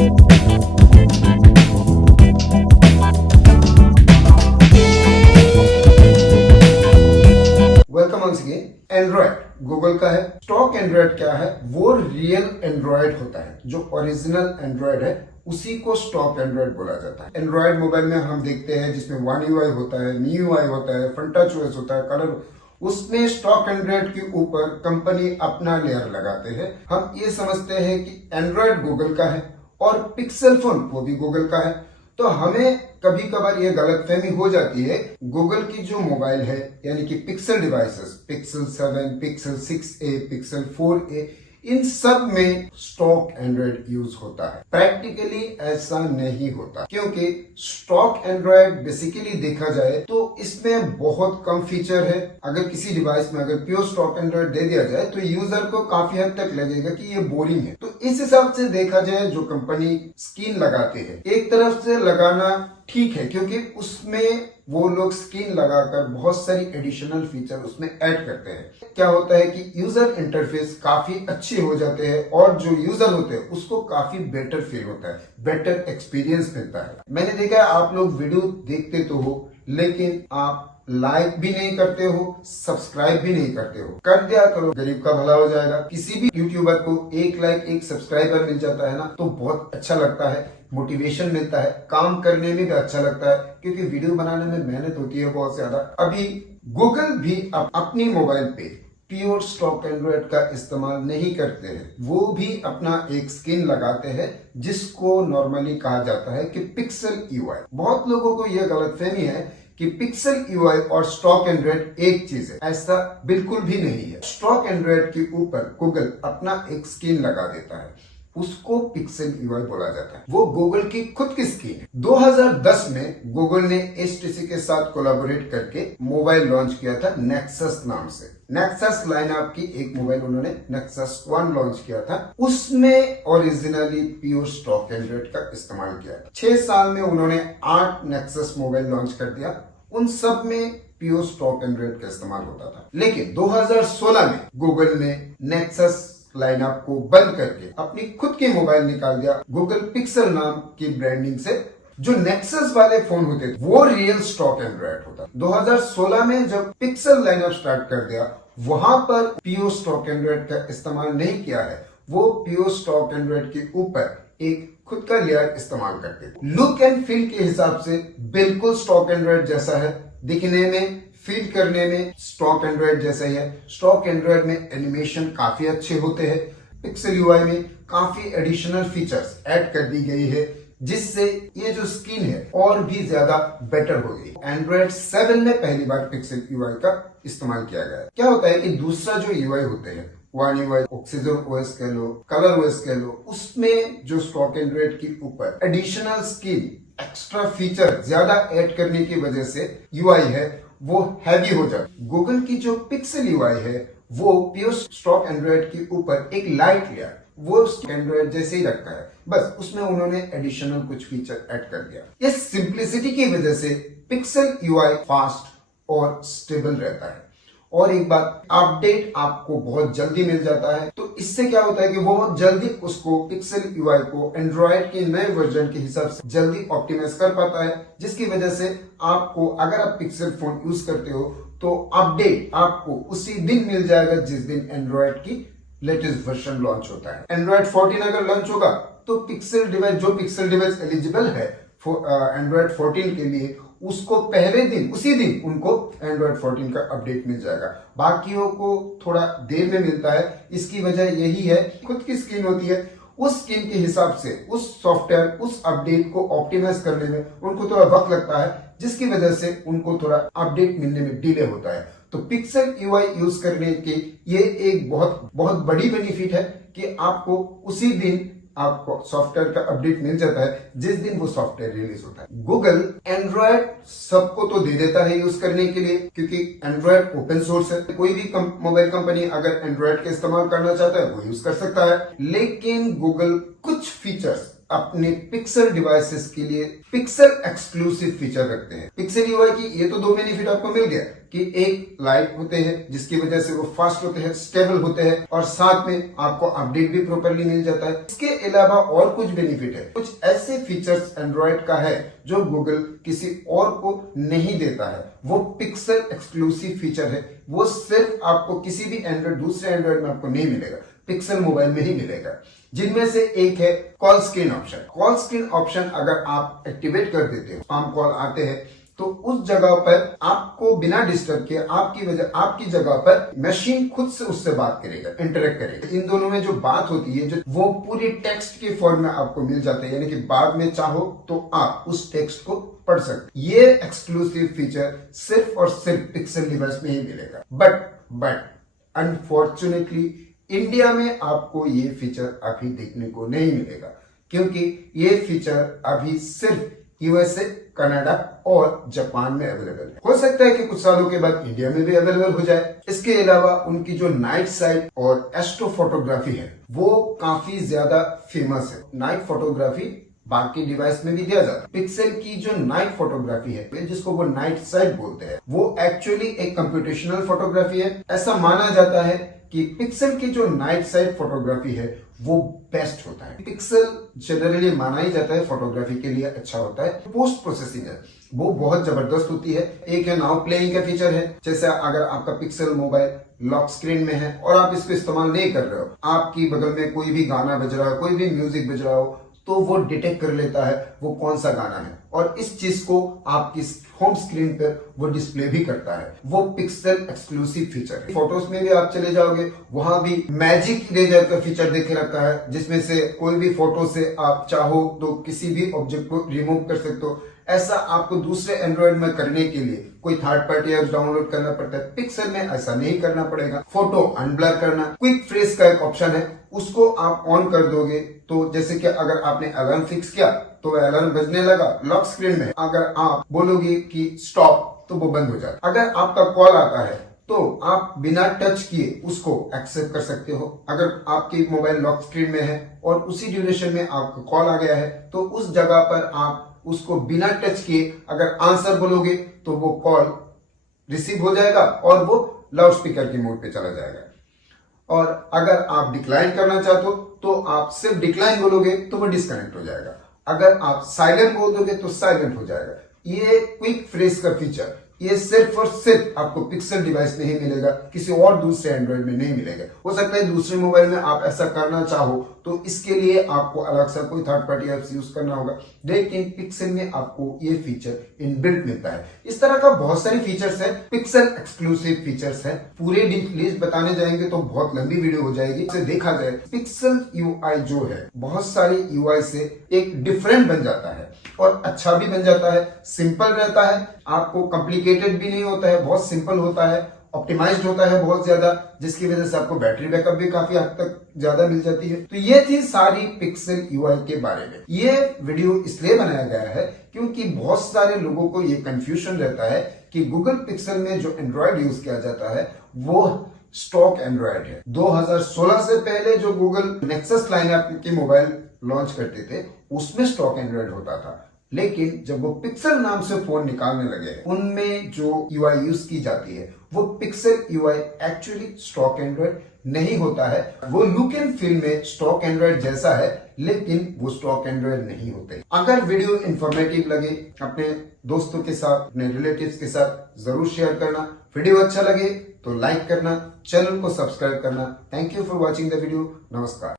Welcome once again. Android Google का है। Stock Android क्या है? वो रियल एंड्रॉयड होता है। जो ओरिजिनल एंड्रॉयड है उसी को स्टॉक एंड्रॉयड बोला जाता है। एंड्रॉयड मोबाइल में हम देखते हैं जिसमें वन यूआई होता है, मी यूआई होता है, फंटच ओएस होता है, कलर। उसमें स्टॉक एंड्रॉयड के ऊपर कंपनी अपना लेयर लगाते हैं। हम ये समझते हैं कि एंड्रॉयड गूगल का है और पिक्सल फोन वो भी गूगल का है। तो हमें कभी कभार ये गलतफहमी हो जाती है। गूगल की जो मोबाइल है यानी कि pixel devices, pixel 7, pixel 6a, pixel 4a, इन सब में स्टॉक एंड्रॉयड यूज होता है। प्रैक्टिकली ऐसा नहीं होता, क्योंकि स्टॉक एंड्रॉयड बेसिकली देखा जाए तो इसमें बहुत कम फीचर है। अगर किसी डिवाइस में अगर प्योर स्टॉक एंड्रॉयड दे दिया जाए तो यूजर को काफी हद तक लगेगा कि ये बोरिंग है। तो इस हिसाब से देखा जाए जो कंपनी स्किन लगाते हैं, एक तरफ से लगाना ठीक है, क्योंकि उसमें वो लोग स्किन लगाकर बहुत सारी एडिशनल फीचर उसमें ऐड करते हैं। क्या होता है कि यूजर इंटरफेस काफी अच्छे हो जाते हैं और जो यूजर होते हैं उसको काफी बेटर फील होता है, बेटर एक्सपीरियंस मिलता है। मैंने देखा है आप लोग वीडियो देखते तो हो, लेकिन आप लाइक भी नहीं करते हो, सब्सक्राइब भी नहीं करते हो। कर दिया करो, गरीब का भला हो जाएगा। किसी भी यूट्यूबर को एक लाइक, एक सब्सक्राइबर मिल जाता है ना, तो बहुत अच्छा लगता है, मोटिवेशन मिलता है, काम करने में भी अच्छा लगता है, क्योंकि वीडियो बनाने में मेहनत होती है बहुत ज्यादा। अभी गूगल भी अपनी मोबाइल पे प्योर स्टॉक एंड्रॉयड का इस्तेमाल नहीं करते हैं। वो भी अपना एक स्किन लगाते हैं जिसको नॉर्मली कहा जाता है कि पिक्सल यूआई। बहुत लोगों को यह गलतफहमी है कि पिक्सल यूआई और स्टॉक एंड्रॉयड एक चीज है। ऐसा बिल्कुल भी नहीं है। स्टॉक एंड्रॉयड के ऊपर गूगल अपना एक स्किन लगा देता है, उसको पिक्सल यूआई बोला जाता है। वो गूगल की खुद की स्किन है। 2010 में गूगल ने HTC के साथ कोलैबोरेट करके मोबाइल लॉन्च किया था नेक्सस नाम से। नेक्सस लाइनअप की एक मोबाइल उन्होंने नेक्सस 1 लॉन्च किया था। उसमें ओरिजिनली प्योर स्टॉक एंड्रॉयड का इस्तेमाल किया था। 6 साल में उन्होंने 8 नेक्सस मोबाइल लॉन्च कर दिया। उन सब में प्योर स्टॉक एंड्रॉयड का इस्तेमाल होता था। लेकिन 2016 में गूगल ने नेक्सस लाइनअप को बंद करके अपनी खुद की मोबाइल निकाल दिया गूगल पिक्सल नाम की ब्रांडिंग से। जो नेक्सस वाले फोन होते थे वो रियल स्टॉक एंड्रॉयड होता। 2016 में जब पिक्सल लाइनअप स्टार्ट कर दिया, वहां पर प्योर स्टॉक एंड्रॉयड का इस्तेमाल नहीं किया है। वो प्योर स्टॉक एंड्रॉयड के ऊपर एक खुद का लेयर इस्तेमाल करते थे। लुक एंड फील के हिसाब से बिल्कुल स्टॉक एंड्रॉयड जैसा है, दिखने में, फील करने में स्टॉक एंड्रॉयड जैसा ही है। स्टॉक एंड्रॉयड में एनिमेशन काफी अच्छे होते हैं। पिक्सल यूआई में काफी एडिशनल फीचर्स ऐड कर दी गई है, जिससे ये जो स्किन है और भी ज्यादा बेटर हो गई। एंड्रॉयड 7 में पहली बार पिक्सल यूआई का इस्तेमाल किया गया है। क्या होता है कि दूसरा जो यूआई होते हैं, वन यूआई, ऑक्सीजन ओएस कह लो, कलर ओएस कह लो, उसमें जो स्टॉक एंड्रॉयड के ऊपर एडिशनल स्किन, एक्स्ट्रा फीचर ज्यादा ऐड करने की वजह से यूआई है वो हैवी हो जाती। गूगल की जो पिक्सल यूआई है वो प्योर स्टॉक एंड्रॉयड के ऊपर एक लाइट लेयर, वो एंड्रॉयड जैसे ही रखता है, बस उसमें उन्होंने एडिशनल कुछ फीचर ऐड कर दिया। इस सिंप्लिसिटी की वजह से पिक्सल यूआई फास्ट और स्टेबल रहता है। और एक बात, अपडेट आपको बहुत जल्दी मिल जाता है। तो इससे क्या होता है कि वो बहुत जल्दी उसको पिक्सल यूआई को एंड्रॉयड के नए वर्जन के हिसाब से जल्दी ऑप्टिमाइज कर पाता है, जिसकी वजह से आपको, अगर आप पिक्सल फोन यूज करते हो, तो अपडेट आपको उसी दिन मिल जाएगा जिस दिन एंड्रॉयड की लेटेस्ट वर्जन लॉन्च होता है। एंड्रॉयड 14 अगर लॉन्च होगा तो पिक्सल डिवाइस, जो पिक्सल डिवाइस एलिजिबल है एंड्रॉयड 14 के लिए, उसको पहले दिन, उसी दिन उनको एंड्रॉयड 14 का अपडेट मिल जाएगा। बाकियों को थोड़ा देर में मिलता है। इसकी वजह यही है, खुद की स्किन होती है, उस स्किन के हिसाब से उस सॉफ्टवेयर, उस अपडेट को ऑप्टिमाइज करने में उनको थोड़ा वक्त लगता है, जिसकी वजह से उनको थोड़ा अपडेट मिलने में डिले होता है। तो पिक्सल यूआई यूज करने की ये एक बहुत बहुत बड़ी बेनिफिट है कि आपको उसी दिन आपको सॉफ्टवेयर का अपडेट मिल जाता है जिस दिन वो सॉफ्टवेयर रिलीज होता है। गूगल एंड्रॉयड सबको तो दे देता है यूज करने के लिए, क्योंकि एंड्रॉयड ओपन सोर्स है। कोई भी मोबाइल कंपनी अगर एंड्रॉयड का इस्तेमाल करना चाहता है वो यूज कर सकता है। लेकिन गूगल कुछ फीचर्स अपने पिक्सल डिवाइसेस के लिए पिक्सल एक्सक्लूसिव फीचर रखते हैं। पिक्सल यूआई की ये तो दो बेनिफिट आपको मिल गया कि एक लाइट होते हैं जिसकी वजह से वो फास्ट होते हैं, स्टेबल होते हैं और साथ में आपको अपडेट भी प्रॉपरली मिल जाता है। इसके अलावा और कुछ बेनिफिट है, कुछ ऐसे फीचर्स एंड्रॉइड का है जो गूगल किसी और को नहीं देता है। वो पिक्सल एक्सक्लूसिव फीचर है, वो सिर्फ आपको किसी भी एंड्रॉइड दूसरे एंड्रॉइड में आपको नहीं मिलेगा, पिक्सल मोबाइल में ही मिलेगा। जिनमें से एक है call screen option. Call screen option अगर आप एक्टिवेट कर देते हो, स्पैम कॉल आते हैं तो उस जगह पर आपको बिना डिस्टर्ब किए आपकी जगह पर मशीन खुद से उससे बात करेगा, इंटरेक्ट करेगा। इन दोनों में जो बात होती है जो वो पूरी टेक्स्ट के फॉर्म में आपको मिल जाता है, यानी कि बाद में चाहो तो आप उस टेक्स्ट को पढ़ सकते। ये एक्सक्लूसिव फीचर सिर्फ और सिर्फ पिक्सल डिवाइस में ही मिलेगा। बट अनफॉर्चुनेटली इंडिया में आपको ये फीचर अभी देखने को नहीं मिलेगा, क्योंकि ये फीचर अभी सिर्फ यूएसए, कनाडा और जापान में अवेलेबल है। हो सकता है कि कुछ सालों के बाद इंडिया में भी अवेलेबल हो जाए। इसके अलावा उनकी जो नाइट साइट और एस्ट्रो फोटोग्राफी है वो काफी ज्यादा फेमस है। नाइट फोटोग्राफी बाकी डिवाइस में भी दिया जाता है। पिक्सल की जो नाइट फोटोग्राफी है जिसको वो नाइट साइट बोलते हैं, वो एक्चुअली एक कंप्यूटेशनल फोटोग्राफी है। ऐसा माना जाता है कि पिक्सल की जो नाइट साइट फोटोग्राफी है वो बेस्ट होता है। पिक्सल जनरली माना ही जाता है फोटोग्राफी के लिए अच्छा होता है। पोस्ट प्रोसेसिंग है वो बहुत जबरदस्त होती है। एक है नाउ प्लेइंग का फीचर है, जैसे अगर आपका पिक्सल मोबाइल लॉक स्क्रीन में है और आप इसको इस्तेमाल नहीं कर रहे हो, आपकी बगल में कोई भी गाना बज रहा हो, कोई भी म्यूजिक बज रहा हो, तो वो डिटेक्ट कर लेता है वो कौन सा गाना है और इस चीज को आपकी होम स्क्रीन पर वो डिस्प्ले भी करता है। वो पिक्सल एक्सक्लूसिव फीचर है। फोटोज में भी आप चले जाओगे, वहां भी मैजिक इरेजर का फीचर देख रखा है, जिसमें से कोई भी फोटो से आप चाहो तो किसी भी ऑब्जेक्ट को रिमूव कर सकते हो। ऐसा आपको दूसरे एंड्रॉइड में करने के लिए कोई थर्ड पार्टी ऐप डाउनलोड करना पड़ता है। पिक्सल में ऐसा नहीं करना पड़ेगा। फोटो अनब्लर करना, क्विक फ्रीज का एक ऑप्शन है, उसको आप ऑन कर दोगे तो जैसे कि अगर आपने अलार्म फिक्स किया तो अलार्म बजने लगा लॉक स्क्रीन में, अगर आप बोलोगे कि स्टॉप तो वो बंद हो जाता। अगर आपका कॉल आता है तो आप बिना टच किए उसको एक्सेप्ट कर सकते हो। अगर आपकी मोबाइल लॉक स्क्रीन में है और उसी ड्यूरेशन में आपका कॉल आ गया है तो उस जगह पर आप उसको बिना टच किए अगर आंसर बोलोगे तो वो कॉल रिसीव हो जाएगा और वो लाउड स्पीकर की मोड पे चला जाएगा। और अगर आप डिक्लाइन करना चाहते हो तो आप सिर्फ डिक्लाइन बोलोगे तो वो डिस्कनेक्ट हो जाएगा। अगर आप साइलेंट बोल दोगे तो साइलेंट हो जाएगा। ये क्विक फ्रेज का फीचर ये सिर्फ और सिर्फ आपको पिक्सल डिवाइस में ही मिलेगा, किसी और दूसरे एंड्रॉइड में नहीं मिलेगा। हो सकता है दूसरे मोबाइल में आप ऐसा करना चाहो तो इसके लिए आपको अलग से कोई थर्ड पार्टी एप्स यूज करना होगा, लेकिन पिक्सल में आपको ये फीचर इनबिल्ट मिलता है। इस तरह का बहुत सारे फीचर्स है, पिक्सल एक्सक्लूसिव फीचर्स है। पूरे लिस्ट बताने जाएंगे तो बहुत लंबी वीडियो हो जाएगी। इसे देखा जाए पिक्सल यूआई जो है बहुत सारी यूआई से एक डिफरेंट बन जाता है और अच्छा भी बन जाता है, सिंपल रहता है, आपको कॉम्प्लिकेटेड भी नहीं होता है, बहुत सिंपल होता है, ऑप्टिमाइज्ड होता है बहुत ज्यादा, जिसकी वजह से आपको बैटरी बैकअप भी काफी हद तक ज्यादा मिल जाती है। तो ये थी सारी पिक्सल यूआई के बारे में। ये वीडियो इसलिए बनाया गया है क्योंकि बहुत सारे लोगों को ये कंफ्यूजन रहता है कि गूगल पिक्सल में जो एंड्रॉइड यूज किया जाता है वो स्टॉक एंड्रॉइड है। 2016 से पहले जो गूगल नेक्सस लाइनअप के मोबाइल लॉन्च करते थे उसमें स्टॉक एंड्रॉइड होता था, लेकिन जब वो पिक्सल नाम से फोन निकालने लगे उनमें जो यूआई यूज की जाती है वो pixel UI actually stock Android नहीं होता है। वो लुक एंड फील में स्टॉक एंड्रॉइड जैसा है, लेकिन वो स्टॉक एंड्रॉइड नहीं होते। अगर वीडियो इंफॉर्मेटिव लगे अपने दोस्तों के साथ, अपने रिलेटिव्स के साथ जरूर शेयर करना। वीडियो अच्छा लगे तो लाइक करना, चैनल को सब्सक्राइब करना। Thank you for watching the video. नमस्कार।